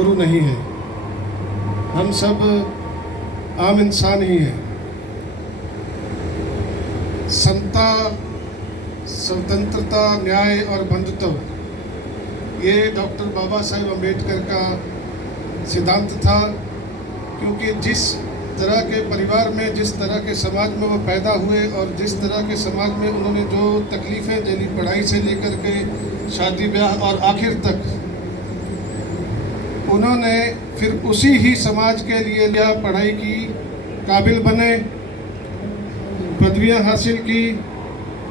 गुरु नहीं है, हम सब आम इंसान ही हैं। समता, स्वतंत्रता, न्याय और बंधुत्व, ये डॉक्टर बाबा साहेब अम्बेडकर का सिद्धांत था। क्योंकि जिस तरह के परिवार में, जिस तरह के समाज में वो पैदा हुए और जिस तरह के समाज में उन्होंने जो तकलीफ़ें झेली, पढ़ाई से लेकर के शादी ब्याह और आखिर तक, उन्होंने फिर उसी ही समाज के लिए लिया, पढ़ाई की, काबिल बने, पदवियां हासिल की,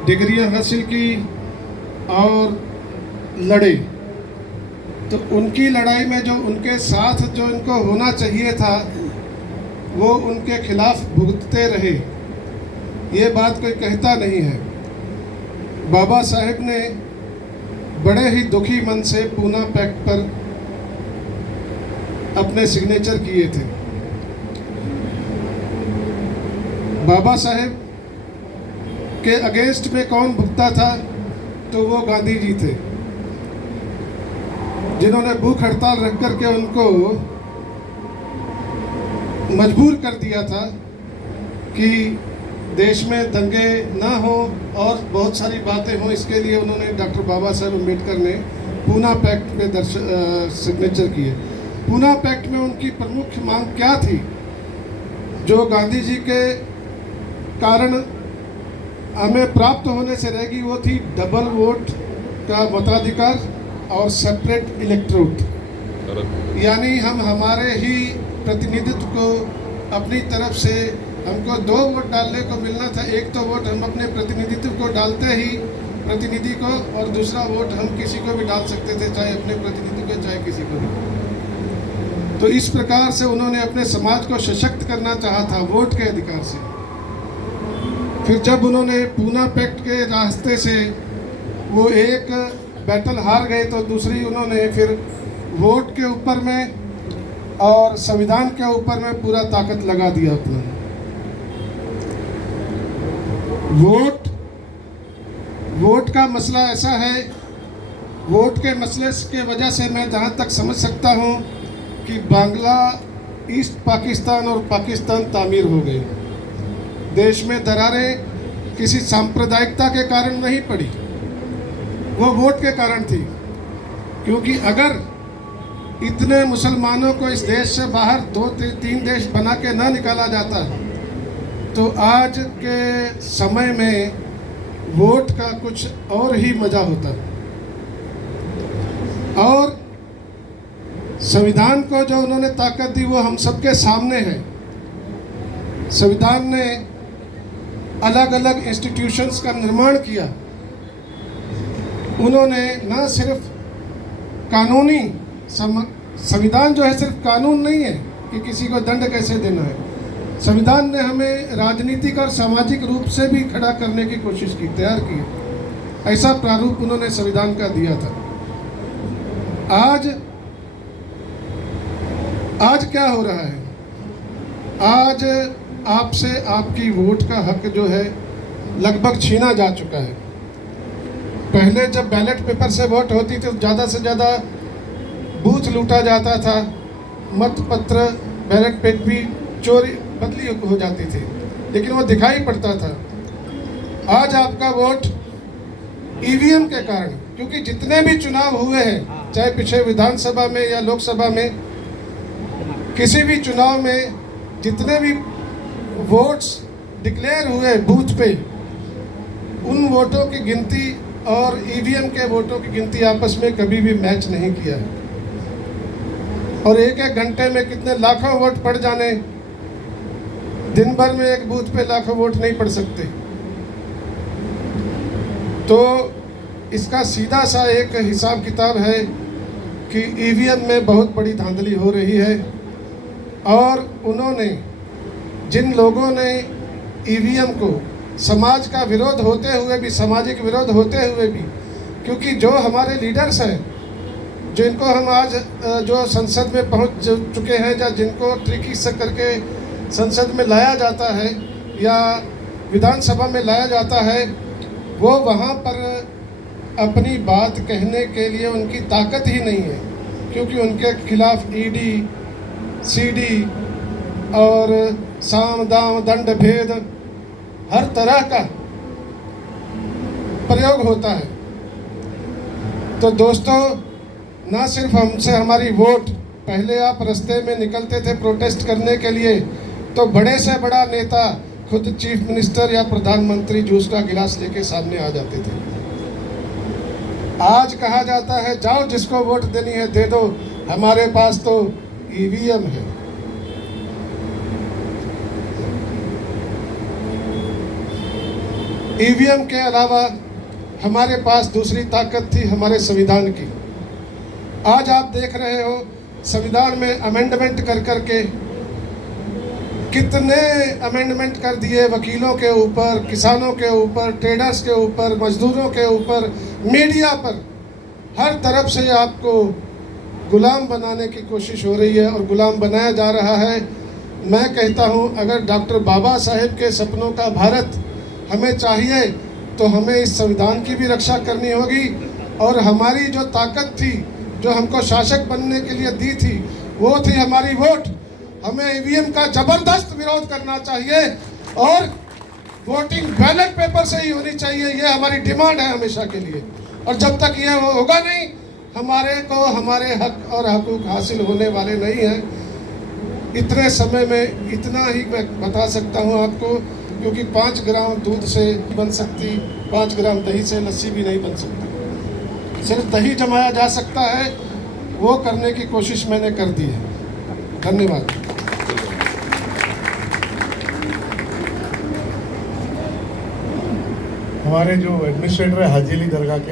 डिग्रियां हासिल की और लड़े। तो उनकी लड़ाई में जो उनके साथ जो इनको होना चाहिए था, वो उनके खिलाफ भुगतते रहे। ये बात कोई कहता नहीं है। बाबा साहेब ने बड़े ही दुखी मन से पूना पैक्ट पर अपने सिग्नेचर किए थे। बाबा साहेब के अगेंस्ट में कौन भुगता था? तो वो गांधी जी थे, जिन्होंने भूख हड़ताल रख करके उनको मजबूर कर दिया था कि देश में दंगे ना हो और बहुत सारी बातें हों। इसके लिए उन्होंने डॉक्टर बाबा साहेब अम्बेडकर ने पूना पैक्ट पे सिग्नेचर किए। पूना पैक्ट में उनकी प्रमुख मांग क्या थी, जो गांधी जी के कारण हमें प्राप्त होने से रहेगी? वो थी डबल वोट का मताधिकार और सेपरेट इलेक्टोरेट, यानी हम हमारे ही प्रतिनिधित्व को अपनी तरफ से, हमको 2 वोट डालने को मिलना था। एक तो वोट हम अपने प्रतिनिधित्व को डालते ही प्रतिनिधि को, और दूसरा वोट हम किसी को भी डाल सकते थे, चाहे अपने प्रतिनिधि को चाहे किसी को भी। तो इस प्रकार से उन्होंने अपने समाज को सशक्त करना चाहा था वोट के अधिकार से। फिर जब उन्होंने पूना पैक्ट के रास्ते से वो एक बैटल हार गए, तो दूसरी उन्होंने फिर वोट के ऊपर में और संविधान के ऊपर में पूरा ताकत लगा दिया अपना। वोट का मसला ऐसा है, वोट के मसले के वजह से मैं जहाँ तक समझ सकता हूँ कि बांग्ला, ईस्ट पाकिस्तान और पाकिस्तान तामीर हो गए। देश में दरारें किसी सांप्रदायिकता के कारण नहीं पड़ी, वो वोट के कारण थी। क्योंकि अगर इतने मुसलमानों को इस देश से बाहर 2-3 देश बना के ना निकाला जाता, तो आज के समय में वोट का कुछ और ही मजा होता। और संविधान को जो उन्होंने ताकत दी, वो हम सबके सामने है। संविधान ने अलग अलग इंस्टीट्यूशंस का निर्माण किया। उन्होंने न सिर्फ कानूनी, संविधान जो है सिर्फ कानून नहीं है कि किसी को दंड कैसे देना है। संविधान ने हमें राजनीतिक और सामाजिक रूप से भी खड़ा करने की कोशिश की, तैयार की। ऐसा प्रारूप उन्होंने संविधान का दिया था। आज क्या हो रहा है? आज आपसे आपकी वोट का हक जो है लगभग छीना जा चुका है। पहले जब बैलेट पेपर से वोट होती थी, तो ज़्यादा से ज़्यादा बूथ लूटा जाता था, मत पत्र, बैलेट पेपर भी चोरी बदली हो जाती थी, लेकिन वो दिखाई पड़ता था। आज आपका वोट ईवीएम के कारण, क्योंकि जितने भी चुनाव हुए हैं, चाहे पिछले विधानसभा में या लोकसभा में, किसी भी चुनाव में जितने भी वोट्स डिक्लेयर हुए बूथ पे, उन वोटों की गिनती और ईवीएम के वोटों की गिनती आपस में कभी भी मैच नहीं किया है। और एक घंटे में कितने लाखों वोट पड़ जाने, दिन भर में एक बूथ पे लाखों वोट नहीं पड़ सकते। तो इसका सीधा सा एक हिसाब किताब है कि ईवीएम में बहुत बड़ी धांधली हो रही है। और उन्होंने, जिन लोगों ने ईवीएम को समाज का विरोध होते हुए भी, सामाजिक विरोध होते हुए भी, क्योंकि जो हमारे लीडर्स हैं, जिनको हम आज जो संसद में पहुंच चुके हैं, या जिनको ट्रिकी से करके संसद में लाया जाता है या विधानसभा में लाया जाता है, वो वहाँ पर अपनी बात कहने के लिए उनकी ताकत ही नहीं है। क्योंकि उनके खिलाफ ईडी, सीडी और साम दाम दंड भेद हर तरह का प्रयोग होता है। तो दोस्तों, ना सिर्फ हमसे हमारी वोट, पहले आप रास्ते में निकलते थे प्रोटेस्ट करने के लिए तो बड़े से बड़ा नेता, खुद चीफ मिनिस्टर या प्रधानमंत्री जूस का गिलास लेके सामने आ जाते थे। आज कहा जाता है जाओ जिसको वोट देनी है दे दो, हमारे पास तो ईवीएम है। ईवीएम के अलावा हमारे पास दूसरी ताकत थी हमारे संविधान की। आज आप देख रहे हो संविधान में अमेंडमेंट कर करके कितने अमेंडमेंट कर दिए, वकीलों के ऊपर, किसानों के ऊपर, ट्रेडर्स के ऊपर, मजदूरों के ऊपर, मीडिया पर, हर तरफ से आपको गुलाम बनाने की कोशिश हो रही है और गुलाम बनाया जा रहा है। मैं कहता हूं, अगर डॉक्टर बाबा साहेब के सपनों का भारत हमें चाहिए तो हमें इस संविधान की भी रक्षा करनी होगी और हमारी जो ताकत थी, जो हमको शासक बनने के लिए दी थी, वो थी हमारी वोट। हमें ईवीएम का जबरदस्त विरोध करना चाहिए और वोटिंग बैलेट पेपर से ही होनी चाहिए। ये हमारी डिमांड है हमेशा के लिए। और जब तक ये होगा नहीं, हमारे को हमारे हक और हकूक हासिल होने वाले नहीं हैं। इतने समय में इतना ही मैं बता सकता हूँ आपको, क्योंकि 5 ग्राम दूध से बन सकती, 5 ग्राम दही से लस्सी भी नहीं बन सकती। सिर्फ दही जमाया जा सकता है, वो करने की कोशिश मैंने कर दी है। धन्यवाद। हमारे जो एडमिनिस्ट्रेटर है हाजी अली दरगाह के